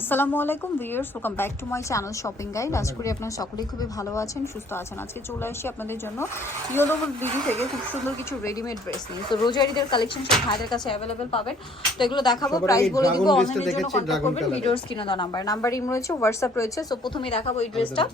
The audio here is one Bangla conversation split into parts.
আসসালামু আলাইকুম viewers welcome back to my channel shopping guide আজ করি আপনারা সকলেই খুবই ভালো আছেন সুস্থ আছেন। আজকে চলে আসছি আপনাদের জন্য ইয়েলো বিডি থেকে খুব সুন্দর কিছু রেডিমেড ড্রেস নিয়ে। তো রোজারিদের কালেকশন সব ভাইদের কাছে অ্যাভেলেবেল পাবেন। তো এগুলো দেখাবো প্রাইস বলে দিব অনলাইনের জন্য কন্ট্যাক্ট করবেন ভিডিওর স্ক্রিনে দেওয়া নাম্বার নাম্বার ইম রয়েছে হোয়াটসঅ্যাপ রয়েছে সো প্রথমেই দেখাবো এই ড্রেসটা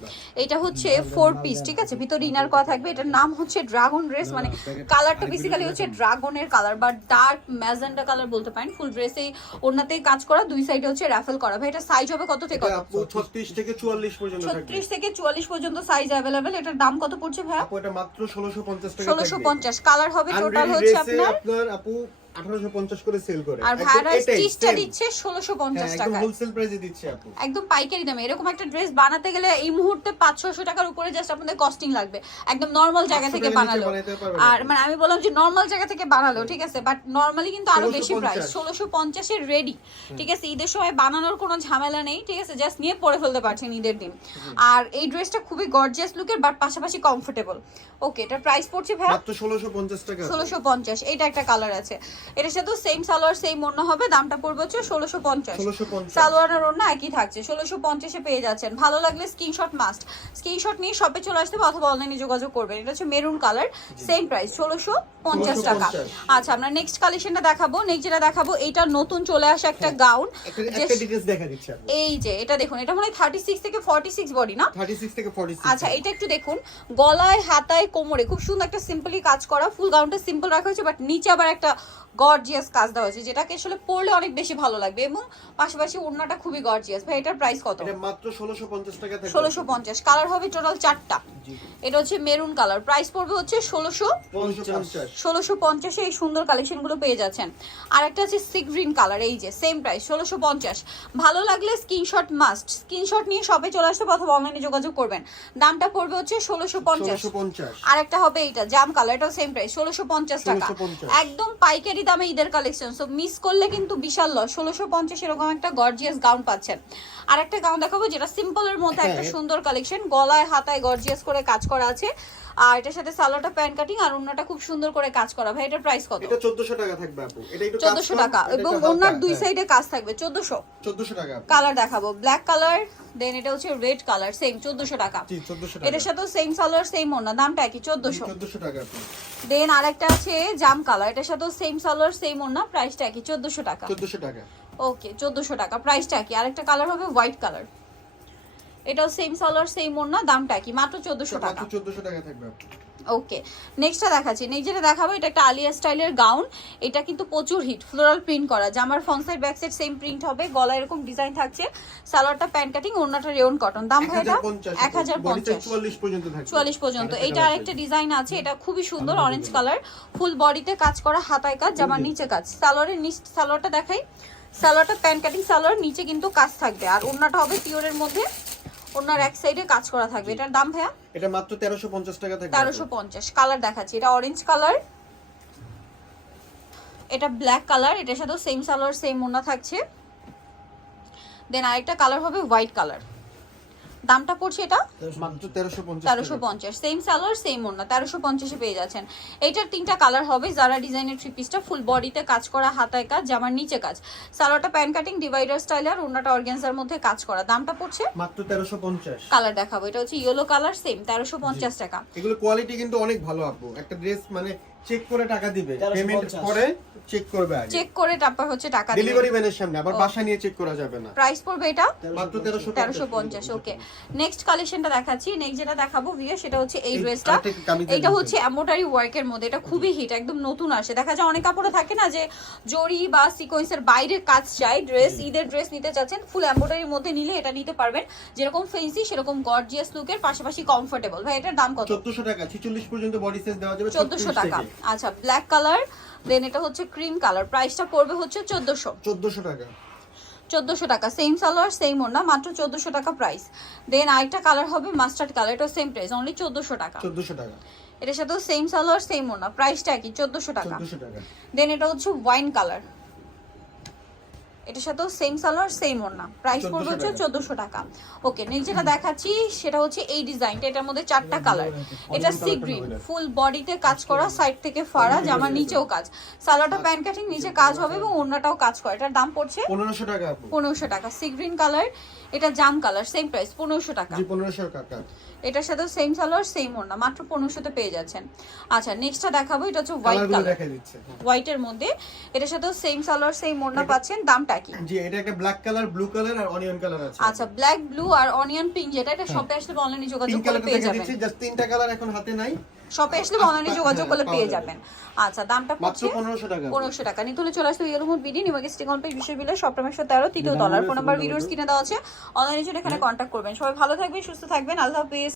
এটা হচ্ছে ফোর পিস ঠিক আছে? ভিতরে ইনার করা থাকবে এটার নাম হচ্ছে ড্রাগন ড্রেস মানে কালারটা বেসিক্যালি হচ্ছে ড্রাগনের কালার বা ডার্ক ম্যাজেন্ডা কালার বলতে পারেন। ফুল ড্রেসে ওনাতেই কাজ করা দুই সাইডে হচ্ছে র্যাফেল করা। ভাই এটা সাইজ হবে কত থেকে কত? 36 থেকে 44 পর্যন্ত থাকবে। ছত্রিশ থেকে চুয়াল্লিশ পর্যন্ত সাইজ अवेलेबल এটার দাম কত পড়ছে ভাই আপু এটা মাত্র 1650 টাকা ষোলোশো থাকবে। পঞ্চাশ। কালার হবে টোটাল হচ্ছে আপনার? আপনার আপু 1850 করে সেল করে। আর ভাড়া স্টিচটা দিচ্ছে ষোলোশো পঞ্চাশ হ্যাঁ, একদম টাকা হোলসেল প্রাইসে দিচ্ছে আপু। একদম পাইকারি দামে। এরকম একটা ড্রেস বানাতে গেলে এই মুহূর্তে পাঁচ ছশো টাকার উপরে জাস্ট আপনাদের কস্টিং লাগবে। একদম নর্মাল জায়গা থেকে বানালো। আর মানে আমি বললাম যে নর্মাল জায়গা থেকে বানালো ঠিক আছে? বাট নর্মালি কিন্তু আরও বেশি প্রাইস ষোলোশো পঞ্চাশের রেডি ঠিক আছে? ঈদের সময় বানানোর কোনো ঝামেলা নেই ঠিক আছে? জাস্ট নিয়ে পরে ফেলতে পারছেন ঈদের দিন। আর এই ড্রেসটা খুবই গর্জিয়াস লুকের বাট পাশাপাশি কমফোর্টেবল ওকে এটার প্রাইস পড়ছে ভাই মাত্র 1650 টাকা। ষোলোশো পঞ্চাশ এইটা একটা কালার আছে। এটার সাথে সেম সালোয়ার সেম অন্য হবে দামটা পড়বে হচ্ছে ষোলোশো পঞ্চাশ। 1650 সালোয়ার আর অন্য একই থাকছে ষোলোশো পঞ্চাশে পেয়ে যাচ্ছেন। ভালো লাগলে স্ক্রিনশট মাস্ট স্ক্রিনশট নিয়ে শপে চলে আসতে হবে অথবা অনলাইনে যোগাযোগ করবেন। এটা হচ্ছে মেরুন কালার সেম প্রাইস ষোলোশো পঞ্চাশ টাকা। আচ্ছা আমরা নেক্সট কালেকশনটা দেখাবো। নেক্সট যেটা দেখাবো এইটা নতুন চলে আসা একটা গাউন একটা যে একটা ডিটেইলস দেখা দিচ্ছি আপু এই যে এটা দেখুন এটা মনে হয় থার্টি সিক্স থেকে ফর্টি সিক্স বডি না? 36 থেকে 46 আচ্ছা এটা একটু দেখুন। গলায় হাতায় কোমরে খুব সুন্দর একটা সিম্পলি কাজ করা। ফুল গাউনটা সিম্পল রাখা হয়েছে বাট নিচে আবার একটা গর্জিয়াস কাজ দেওয়া হয়েছে যেটাকে আসলে পরলে অনেক বেশি ভালো লাগবে এবং পাশাপাশি ওড়নাটা খুবই গর্জিয়াস ভাই এটার প্রাইস কত? এটা মাত্র 1650 টাকা ষোলোশো পঞ্চাশ। কালার হবে টোটাল চারটা। জি। এটা হচ্ছে মেরুন কালার প্রাইস পড়বে হচ্ছে ষোলোশো 1650 ষোলোশো পঞ্চাশে এই সুন্দর কালেকশনগুলো পেয়ে যাচ্ছেন। আর একটা আছে সি গ্রিন কালার এই যে সেম প্রাইস ষোলোশো পঞ্চাশ। ভালো লাগলে স্ক্রিনশট মাস্ট স্ক্রিনশট নিয়ে সবে চলে আসতে অথবা অনলাইনে যোগাযোগ করবেন। দামটা পড়বে হচ্ছে ষোলোশো পঞ্চাশ। 1650 আর একটা হবে এইটা জাম কালার এটাও সেম প্রাইস ষোলোশো পঞ্চাশ টাকা। একদম পাইকারি দামে ঈদের কালেকশন সো মিস করলে কিন্তু বিশাল লস ষোলোশো পঞ্চাশ এরকম একটা গর্জিয়াস গাউন পাচ্ছেন। আর একটা গাউন দেখাবো যেটা সিম্পলের মধ্যে একটা হ্যাঁ। সুন্দর কালেকশন গলায় হাতায় গর্জিয়াস করে কাজ করা আছে। আর এটার সাথে সালোয়ারটা প্যান্ট কাটিং আর অন্যটা খুব সুন্দর করে কাজ করা। ভাই এটার প্রাইস কত? এটা 1400 টাকা থাকবে আপু। এটা একটু কাজ চোদ্দশো কম, টাকা। এবং ওনার দুই হ্যাঁ। সাইডে কাজ থাকবে চোদ্দশো। 1400 টাকা। কালার দেখাবো। ব্ল্যাক কালার দেন এটা হচ্ছে রেড কালার সেম চোদ্দশো টাকা। জি 1400 টাকা। এটার সাথেও সেম সালোয়ার সেম ওনা দামটা একই চোদ্দশো। 1400 টাকা আপু। দেন আরেকটা আছে জাম কালার এটার সাথেও সেম সালোয়ার সেম ওনা প্রাইসটা একই চোদ্দশো টাকা। 1400 টাকা। ওকে চোদ্দশো টাকা প্রাইসটা কি আরেকটা কালার হবে হোয়াইট কালার এটাও সেম সালোয়ার সেম ওড়না দামটা কি মাত্র চোদ্দশো টাকা। মাত্র 1400 টাকা থাকবে ওকে নেক্সটটা দেখাচ্ছি। নেক্সট যেটা দেখাবো এটা একটা আলিয়া স্টাইলের গাউন এটা কিন্তু প্রচুর হিট ফ্লোরাল প্রিন্ট করা। জামার front side back side same print হবে গলা এরকম ডিজাইন থাকছে। সালোয়ারটা প্যান্ট কাটিং ওড়নাটা রেওন কটন দাম ভাই এটা 1050 এক হাজার পঞ্চাশ। 44 পর্যন্ত এইটা আরেকটা ডিজাইন আছে এটা খুবই সুন্দর অরেঞ্জ কালার ফুল বডিতে কাজ করা হাতায় কাজ জামার নিচে কাজ। সালোয়ারের নিচ সালোয়ারটা দেখাই। সালোয়ারটা প্যান্ট কাটিং সালোয়ার নিচে কিন্তু কাজ থাকবে। আর ওড়নাটা হবে পিওরের মধ্যে। ওড়নার এক সাইডে কাজ করা থাকবে। এটার দাম ভাইয়া? এটা মাত্র 1350 টাকা থাকবে। তেরোশো পঞ্চাশ কালার দেখাচ্ছি। এটা অরেঞ্জ কালার। এটা ব্ল্যাক কালার। এটার সাথেও সেম সালোয়ার সেম ওনা থাকছে। দেন আরেকটা কালার হবে হোয়াইট কালার। দামটা পড়ছে এটা? তেরোশো পঞ্চাশ সেম সালোয়ার সেম ওড়না তেরোশো পঞ্চাশে পেয়ে যাচ্ছেন। এইটার তিনটা কালার হবে যারা ডিজাইনের থ্রি পিসটা ফুল বডিতে কাজ করা হাতায় কাজ জামার নিচে কাজ। সালোয়ারটা প্যান্ট কাটিং ডিভাইডার স্টাইল আর ওড়নাটা অর্গেন্সার মধ্যে কাজ করা। দামটা পড়ছে? মাত্র 1350 কালার দেখাবো এটা হচ্ছে ইয়েলো কালার সেম তেরোশো পঞ্চাশ টাকা। এগুলো কোয়ালিটি কিন্তু অনেক ভালো আপু। একটা ড্রেস মানে চেক করে টাকা দিবে। পেমেন্ট করে চেক করবে আগে। চেক করে তারপর হচ্ছে টাকা দিবে। ডেলিভারি ম্যানের সামনে আবার বাসা নিয়ে চেক করা যাবে না। প্রাইস পড়বে এটা? মাত্র 1350 ওকে নেক্সট কালেকশনটা দেখাচ্ছি। নেক্সট যেটা দেখাবো ভিয়া সেটা হচ্ছে এই ড্রেসটা এটা হচ্ছে এমব্রয়ডারি ওয়ার্কের মধ্যে। এটা খুবই হিট একদম নতুন আসে। দেখা যায় অনেক কাপড়ে থাকে না যে জরি বা সিকোয়েন্সের বাইরের কাজ চাই। ড্রেস ঈদের ড্রেস নিতে চাচ্ছেন ফুল এমব্রয়ডারির মধ্যে নিলে এটা নিতে পারবেন। যেরকম ফেন্সি সেরকম গর্জিয়াস লুকের পাশাপাশি কমফোর্টেবল ভাই এটার দাম কত? 1400 টাকা 46 পর্যন্ত বডি সাইজ দেওয়া যাবে চোদ্দশো টাকা। থেকে। আচ্ছা ব্ল্যাক কালার দেন এটা হচ্ছে ক্রিম কালার প্রাইসটা পড়বে হচ্ছে চোদ্দোশো। 1400 টাকা। চোদ্দোশো টাকা সেম সালোয়ার সেম ওড়না মাত্র চোদ্দোশো টাকা প্রাইস দেন আরেকটা কালার হবে মাস্টার্ড কালার এটা সেম প্রাইস অনলি চোদ্দোশো টাকা। 1400 টাকা। এটার সাথেও সেম সালোয়ার সেম ওড়না প্রাইসটা কি চোদ্দোশো টাকা। 1400 টাকা। দেন এটা হচ্ছে ওয়াইন কালার এটার সাথেও সেম সালোয়ার সেম ওড়না। প্রাইস পড়বে হচ্ছে চোদ্দশো টাকা। ওকে নেক্সট যেটা দেখাচ্ছি সেটা হচ্ছে এই ডিজাইনটা এটার মধ্যে চারটা কালার এটা সি গ্রিন ফুল বডিতে কাজ করা সাইড থেকে ফাড়া জামার নিচেও কাজ। সালোয়ারটা প্যান্ট কাটিং নিচে কাজ হবে এবং ওড়নাটাও কাজ করে। এটার দাম পড়ছে পনেরোশো টাকা পনেরোশো টাকা। সি গ্রিন কালার এটা জাম কালার সেম প্রাইস পনেরোশো টাকা। জি পনেরোশো টাকা। এটার সাথে সেম সালোয়ার সেম ওড়না মাত্র পনেরোশোতে পেয়ে যাচ্ছেন। আচ্ছা নেক্সটটা দেখাবো এটা হচ্ছে হোয়াইট কালার দেখা দিচ্ছে হোয়াইটের মধ্যে এটার সাথে সেম সালোয়ার সেম ওড়না পাচ্ছেন দামটা কি? জি এটা একটা ব্ল্যাক কালার ব্লু কালার আর অনিয়ন কালার আছে। আচ্ছা ব্ল্যাক ব্লু আর অনিয়ন পিঙ্ক যেটা এটা শপে আসলে অনলাইনে যোগাযোগ করে পেয়ে দেখা যাবেন। দিচ্ছি জাস্ট তিনটা কালার এখন হাতে নাই। শপে আসলে অনলাইনে যোগাযোগ করলে পেয়ে যাবেন। আচ্ছা দামটা পড়ছে পনেরোশো টাকা। পনেরোশো টাকা। নিতে হলে চলে আসলে ইয়েলো মুড বিডি নিমাকে স্টিক বিশেষ বিলে সপ্তম একশো তেরো তৃতীয় তলার ফোন নাম্বার। ভিডিওস কিনে দেওয়া আছে। অনলাইনে জন্য এখানে কন্ট্যাক্ট করবেন। সবাই ভালো থাকবেন সুস্থ থাকবেন। আল্লাহ হাফিজ।